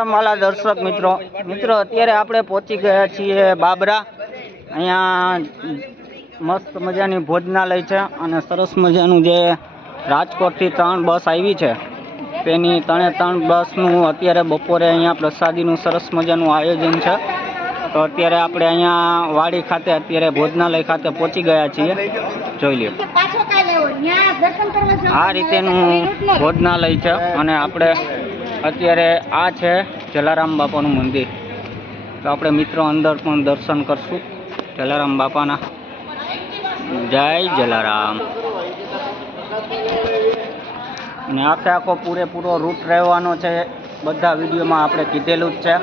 માલા દર્શક મિત્રો. મિત્રો અત્યારે આપણે પહોંચી ગયા છીએ બાબરા. અહીંયા મસ્ત મજાની ભોજનાલય છે અને સરસ મજાનું જે રાજકોટથી ત્રણ બસ આવી છે. તેની ત્રણે ત્રણ બસનું અત્યારે બપોરે અહીંયા પ્રસાદીનું સરસ મજાનું આયોજન છે. તો અત્યારે આપણે અહીંયા વાડી ખાતે અત્યારે ભોજનાલય ખાતે પહોંચી ગયા છીએ. જોઈ જવાનું આ રીતેનું ભોજનાલય છે અને આપણે અત્યારે આ છે જલારામ બાપાનું મંદિર. તો આપણે મિત્રો અંદર પણ દર્શન કરશું. જલારામ બાપાના. જય જલારામ. અને આખે આખો પૂરેપૂરો રૂટ રહેવાનો છે. બધા વિડીયોમાં આપણે કીધેલું જ છે.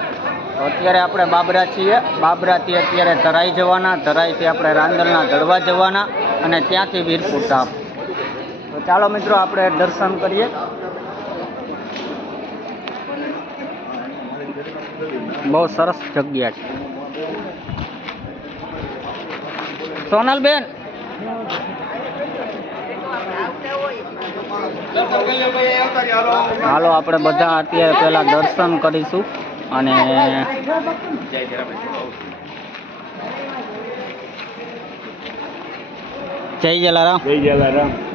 અત્યારે આપણે બાબરા છીએ. બાબરાથી અત્યારે ધરાઈ જવાના. ધરાઈથી આપણે રાંદલના દળવા જવાના અને ત્યાંથી વીરપુર ધામ. તો ચાલો મિત્રો, આપણે દર્શન કરીએ. બહુ સરસ જગ્યા છે. સોનલબેન. હાલો, આપણે બધા અત્યારે પહેલા દર્શન કરીશું અને જય જલારામ. જય જલારામ.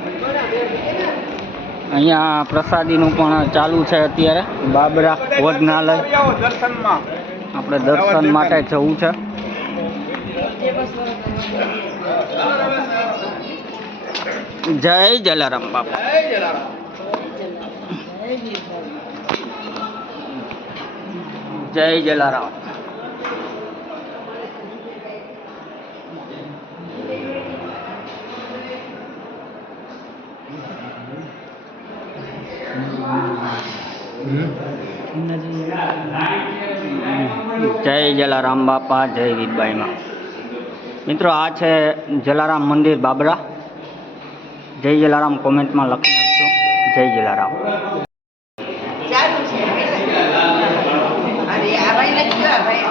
અહીંયા પ્રસાદીનું પણ ચાલુ છે અત્યારે. બાબરા ભોજનાલય. આપણે દર્શન માટે જવું છે. જય જલારામ બાપા. જય જલારામ. જય જલારામ બાપા, જય વિદબાઈમાં મિત્રો, આ છે જલારામ મંદિર બાબરા. જય જલારામ કોમેન્ટમાં લખી નાખજો. જય જલારામ ચાલુ છે અરે આ ભાઈ લખ્યું આ ભાઈ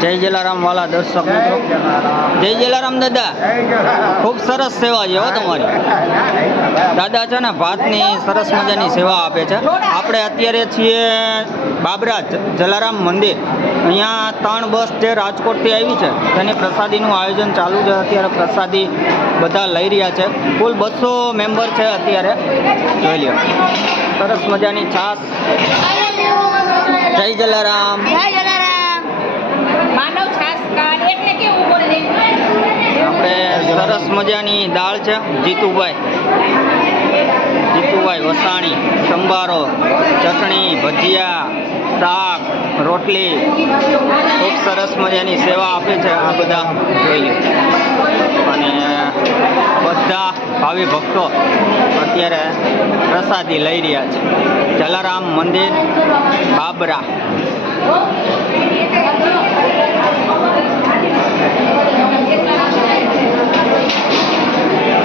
જય જલારામ વાલા દર્શક મિત્રો. જય જલારામ દાદા. ખૂબ સરસ સેવા છે તમારી. દાદા છે ને ભાતની સરસ મજાની સેવા આપે છે. આપણે અત્યારે છીએ બાબરા જલારામ મંદિર. અહીંયા ત્રણ બસ જે રાજકોટથી આવી છે. તેની પ્રસાદીનું આયોજન ચાલુ છે. અત્યારે પ્રસાદી બધા લઈ રહ્યા છે. કુલ બસો મેમ્બર છે અત્યારે. જોઈ લ્યો. સરસ મજાની છાસ. જય જલારામ. આપણે સરસ મજાની દાળ છે, જીતુભાઈ. જીતુભાઈ વસાણી, સંભારો, ચટણી, ભજીયા, શાક, રોટલી. ખૂબ સરસ મજાની સેવા આપે છે આ બધા જોઈ લો. અને બધા ભાવિ ભક્તો અત્યારે પ્રસાદી લઈ રહ્યા છે. જલારામ મંદિર, બાબરા.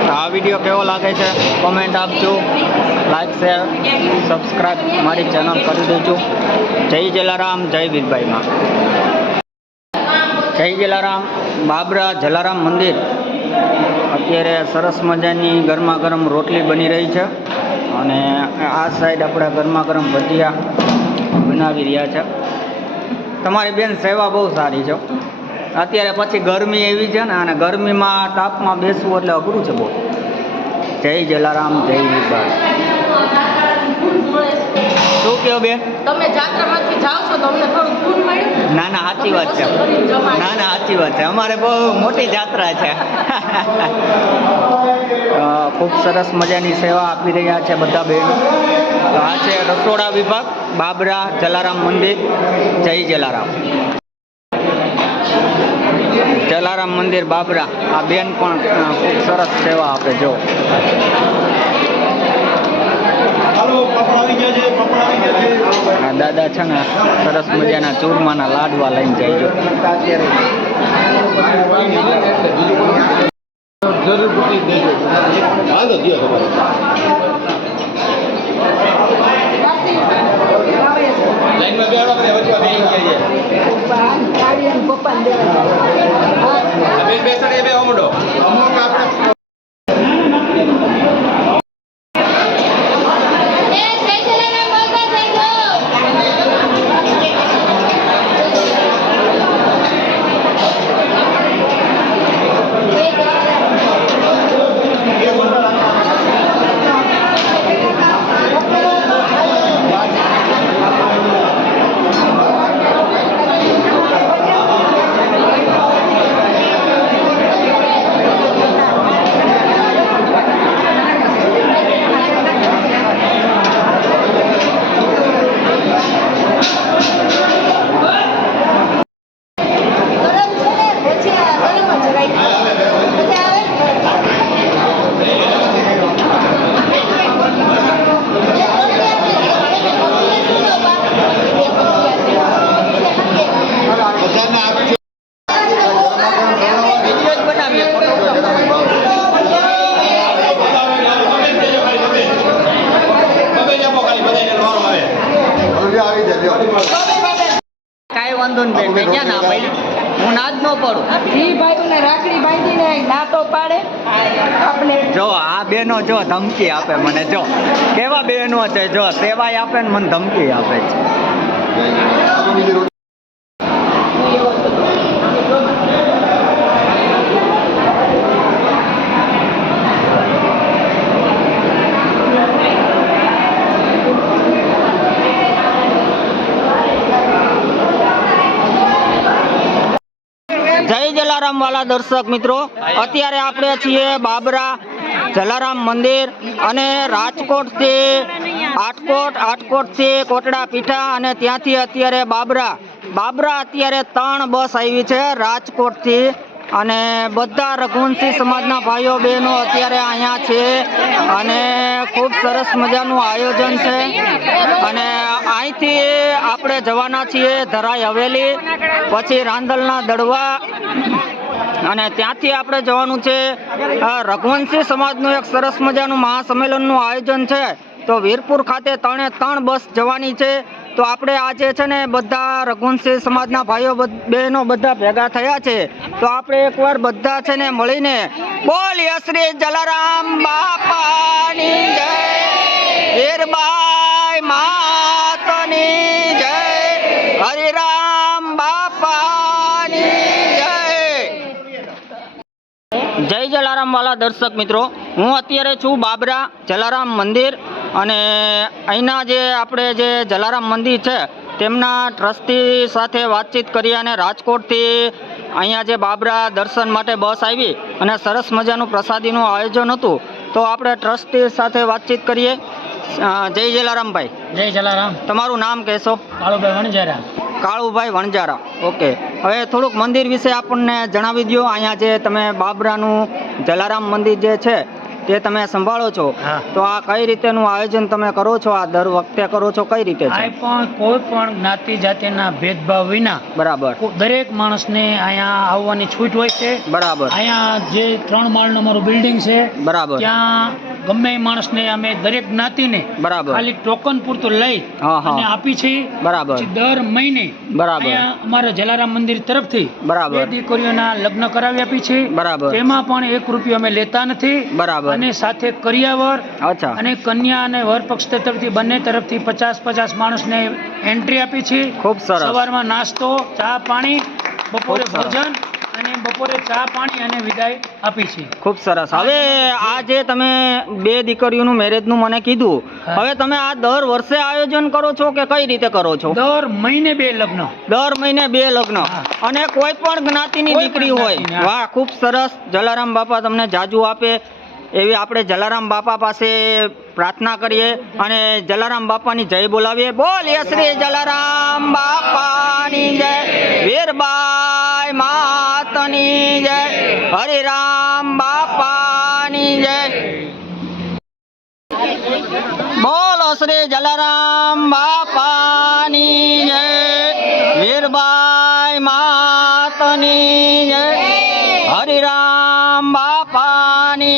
આ વીડિયો કેવો લાગે છે? કોમેન્ટ આપજો. લાઈક શેર સબસ્ક્રાઈબ મારી ચેનલ કરી દેજો. જય જલારામ, જય વીરભાઈમાં. જય જલારામ, બાબરા જલારામ મંદિર. અત્યારે સરસ મજાની ગરમા ગરમ રોટલી બની રહી છે. અને આ સાઈડ આપણા ગરમા ગરમ ભજીયા બનાવી રહ્યા છે. તમારી બેન સેવા બહુ સારી છે. અત્યારે પછી ગરમી એવી છે ને અને ગરમીમાં તાપમાં બેસવું એટલે અઘરું છે બહુ. જય જલારામ જય વિભાગ. શું કહો બેન? તમે જાત્રામાંથી જાઓ છો તો અમને થોડું ફૂલ મળ્યું ના ના સાચી વાત છે. ના ના સાચી વાત છે. અમારે બહુ મોટી જાત્રા છે. ખૂબ સરસ મજાની સેવા આપી રહ્યા છે બધા બહેનો તો આ છે રસોડા વિભાગ બાબરા જલારામ મંદિર. જય જલારામ. જલારામ મંદિર બાબરા. આ બેન પણ ખૂબ સરસ સેવા આપે જો. આ દાદા છે ને સરસ મજાના ચૂરમાના લાડવા લઈને જાય જો એ જય જલારામ બોલતા જઈજો ગરમ છે ને ભજીયા ગરમ જ રાખી મજા આવે વીડિયો જ બનાવીએ કાંઈ વાંધો નહીં બેન મેં ક્યાં ના પાડી? હું ના જ ન પડું. ઈ ભાઈઓને રાખડી બાંધીને ના તો પાડે. આપણે જો આ બેનો જો ધમકી આપે મને જો. કેવા બેનો છે જો સેવાય આપે ને મને ધમકી આપે છે. જલારામ વાલા દર્શક મિત્રો, અત્યારે આપણે છીએ બાબરા જલારામ મંદિર અને રાજકોટથી આટકોટ આટકોટથી કોટડા પીઠા અને ત્યાંથી અત્યારે બાબરા. બાબરા અત્યારે ત્રણ બસ આવી છે રાજકોટથી અને બધા રઘુવંશી સમાજના ભાઈઓ બહેનો અત્યારે અહીંયા છે અને ખૂબ સરસ મજાનું આયોજન છે. અને અહીંથી આપણે જવાના છીએ ધરાઈ હવેલી, પછી રાંદલના દડવા અને ત્યાંથી આપણે જવાનું છે રઘુવંશી સમાજનું એક સરસ મજાનું મહાસંમેલનનું આયોજન છે. તો વીરપુર ખાતે ત્રણે ત્રણ બસ જવાની છે. તો આપણે આજે છે ને બધા રઘુવંશી સમાજના ભાઈઓ બહેનો બધા ભેગા થયા છે. તો આપણે એકવાર બધા છે ને મળીને બોલ શ્રી જલારામ બાપાની જય. વીરબાઈ માતની જલારામ દર્શક મિત્રો. હું અત્યારે છું બાબરા જલારામ મંદિર અને અહીંના જે આપણે જે જલારામ મંદિર છે તેમના ટ્રસ્ટી સાથે વાતચીત કરી અને રાજકોટથી અહીંયા જે બાબરા દર્શન માટે બસ આવી અને સરસ મજાનું પ્રસાદીનું આયોજન હતું. તો આપણે ટ્રસ્ટી સાથે વાતચીત કરીએ. જય જલારામભાઈ. જય જલારામ. તમારું નામ કહેશો? કાળુભાઈ વણજારા કાળુભાઈ વણજારા ઓકે હવે થોડુંક મંદિર વિશે આપણને જણાવી દો અહીંયા જે તમે બાબરાનું જલારામ મંદિર જે છે તે તમે સંભાળો છો. તો આ કઈ રીતેનું આયોજન તમે કરો છો? આ દર વખતે કરો છો? કઈ રીતે પણ કોઈ પણ જ્ઞાતિ જાતિના ભેદભાવ વિના બરાબર. દરેક માણસને અહીંયા આવવાની છૂટ હોય છે. બરાબર. અહીંયા જે ત્રણ માળનું અમારું બિલ્ડિંગ છે બરાબર. ત્યાં ગમે એ માણસને અમે દરેક જ્ઞાતિને બરાબર ખાલી ટોકન પૂરતું લઈ. અને આપી છે બરાબર દર મહિને બરાબર. અમારા જલારામ મંદિર તરફથી બરાબર. દીકરીઓના લગ્ન કરાવી આપી છે બરાબર. તેમાં પણ એક રૂપિયો અમે લેતા નથી બરાબર. અને સાથે કરિયાવર અચ્છા અને કન્યા અને વર પક્ષ તરફથી બંને તરફથી પચાસ પચાસ માણસને એન્ટ્રી આપી છે ખૂબ સરસ. સવારમાં નાસ્તો ચા પાણી બપોરે ભોજન અને બપોરે ચા પાણી અને વિદાય આપી છે. ખૂબ સરસ. હવે આ જે તમે બે દીકરીઓનું મેરેજનું મને કીધું હવે તમે આ દર વર્ષે આયોજન કરો છો કે કઈ રીતે કરો છો? દર મહિને બે લગ્ન. દર મહિને બે લગ્ન. અને કોઈ પણ જ્ઞાતિની દીકરી હોય વાહ ખૂબ સરસ. જલારામ બાપા તમને જાજુ આપે. એવી આપણે જલારામ બાપા પાસે પ્રાર્થના કરીએ અને જલારામ બાપાની જય બોલાવીએ. બોલ શ્રી જલારામ બાપાની જય. વીરબાઈ માતની જય હરિરામ બાપાની જય. બોલો શ્રી જલારામ બાપાની જય વીરબાઈ માતની જય હરિરામ બાપાની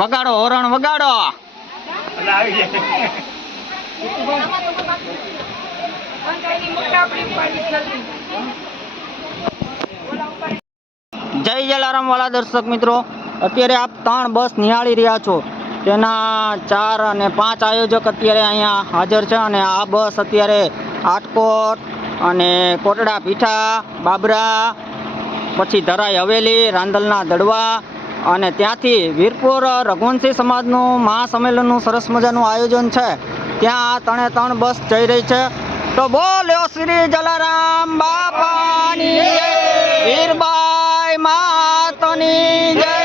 વગાડો હોરણ વગાડો. જય જલારામ વાલા દર્શક મિત્રો. અત્યારે આપ ત્રણ બસ નિહાળી રહ્યા છો. તેના ચાર અને પાંચ આયોજક અત્યારે અહીંયા હાજર છે અને આ બસ અત્યારે આટકોટ અને કોટડા પીઠા બાબરા, પછી ધરાઈ હવેલી, રાંદલના દડવા અને ત્યાંથી વીરપુર રઘુવંશી સમાજનું મહાસંમેલનનું સરસ મજાનું આયોજન છે. ત્યાં આ ત્રણે ત્રણ બસ જઈ રહી છે. તો બોલ્યો શ્રી જલારામ બાપાની વીરબાઈ માતની જય.